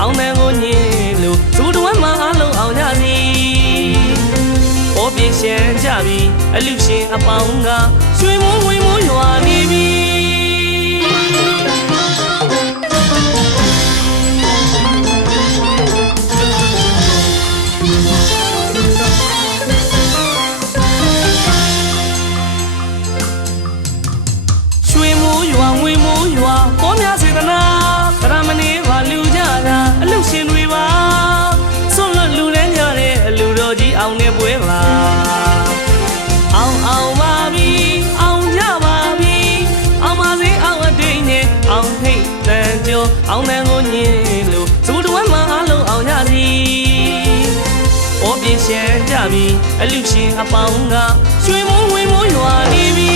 အောင်တဲ့ကိုညင်လို့သူတို့ဝမ်းမှာအလုံးအောင်ကြစီပေါ်ပြရှမ်းကြပြီအလူရှင်အပေါင်းကရွှေမိုးဝင်းမိုးရွာနေပြီပေါ်များစေတနာဗရမဏေပါလူကြတာအလူရှင်တွေပါဆွန့်လွတ်လူလဲကြတဲ့အလူတော်ကြီးအောင်နေပွဲပါအောင်ပါပြီအောင်ကြပါပြီအောင်ပါစေအောင်အတိတ်နဲ့အောင်ထိတ်တန်ကျော်အောင်တဲ့ကိုညင်လို့သူတို့ဝမ်းမှာအလုံးအောင်ကြစီပေါ်ပြရှမ်းကြပြီအလူရှင်အပေါင်းကရွှေမိုးဝင်းမိုးရွာနေပြီ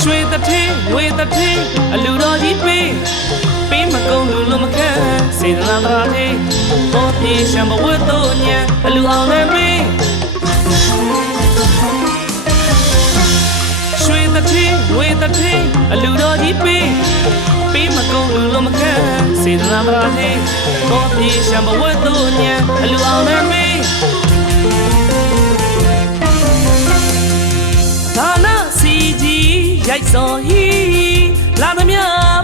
ရွှေတထင်းငွေတထင်းအလူတော်ကြီးပေးမကုန်လူလုံးမခံစေတနာတရားသေးပေါ်ပြေရှံဘဝတ်တို့ညံအလူအောင်လည်းပေးရွှေတထင်းငွေတထင်းအလူတော်ကြီးပေးမကုန်လူလုံးမခံစေတနာတရားသေးပေါ်ပြေရှံဘဝတ်တို့ညံအလူအောင်လည်းပေးဒါနစီကြီးရိုက်စော်ဟီလာသမျှ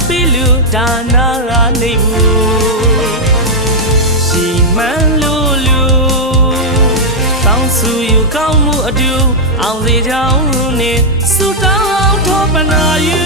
ပေးလူဒါနာကနေဘူးရှိမှန်လို့လူတောင်းစုယူကောင်းမှုအတူအောင်စေကြောင်းနဲ့စုတောင်းထောပနာယူ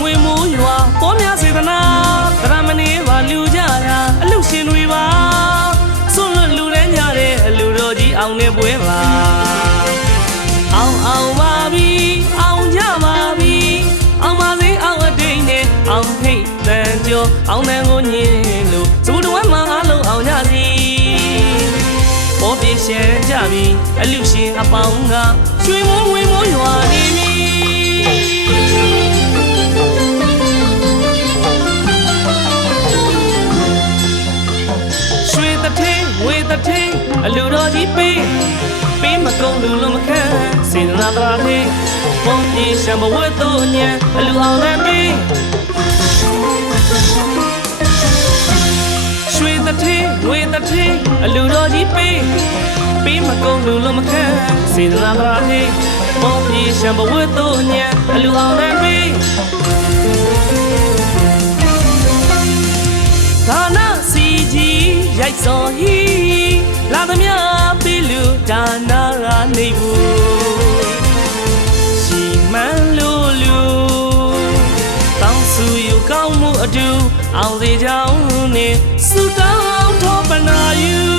ငွေမိုးရွာပေါ်များစေတနာဗရမဏေပါလူကြတာအလူရှင်တွေပါဆွန့်လွတ်လူလဲကြတဲ့အလူတော်ကြီးအောင်နေပွဲပါအောင်ပါပြီအောင်ကြပါပြီအောင်ပါစေအောင်အတိတ်နဲ့အောင်ထိတ်တန်ကျော်အောင်တဲ့ကိုညင်လို့သူတို့ဝမ်းမှာအလုံးအောင်ကြစီပေါ်ပြရှမ်းကြပြီအလူရှင်အပေါင်းကရွှေမိုးဝင်းမိုးရွာနေပြီငွေတထင်းအလူတော်ကြီးပေးမကုန်လူလုံးမခံစေတနာတရားသေးပေါ်ပြေရှံဘဝတ်တို့ညံအလူအောင်လည်းပေးရွှေတထင်းငွေတထင်းအလူတော်ကြီးပေးမကုန်လူလုံးမခံစေတနာတရားသေးပေါ်ပြေရှံဘဝတ်တို့ညံအလူအောင်လည်းပေးဒါနစီကြီးရိုက်စော်ဟီလာသမျှပေးလူဒါနာကနေဘူးရှိမှန်လို့လူတောင်းစုယူကောင်းမှုအတူအောင်စေကြောင်းနဲ့စုတောင်းထောပနာယူ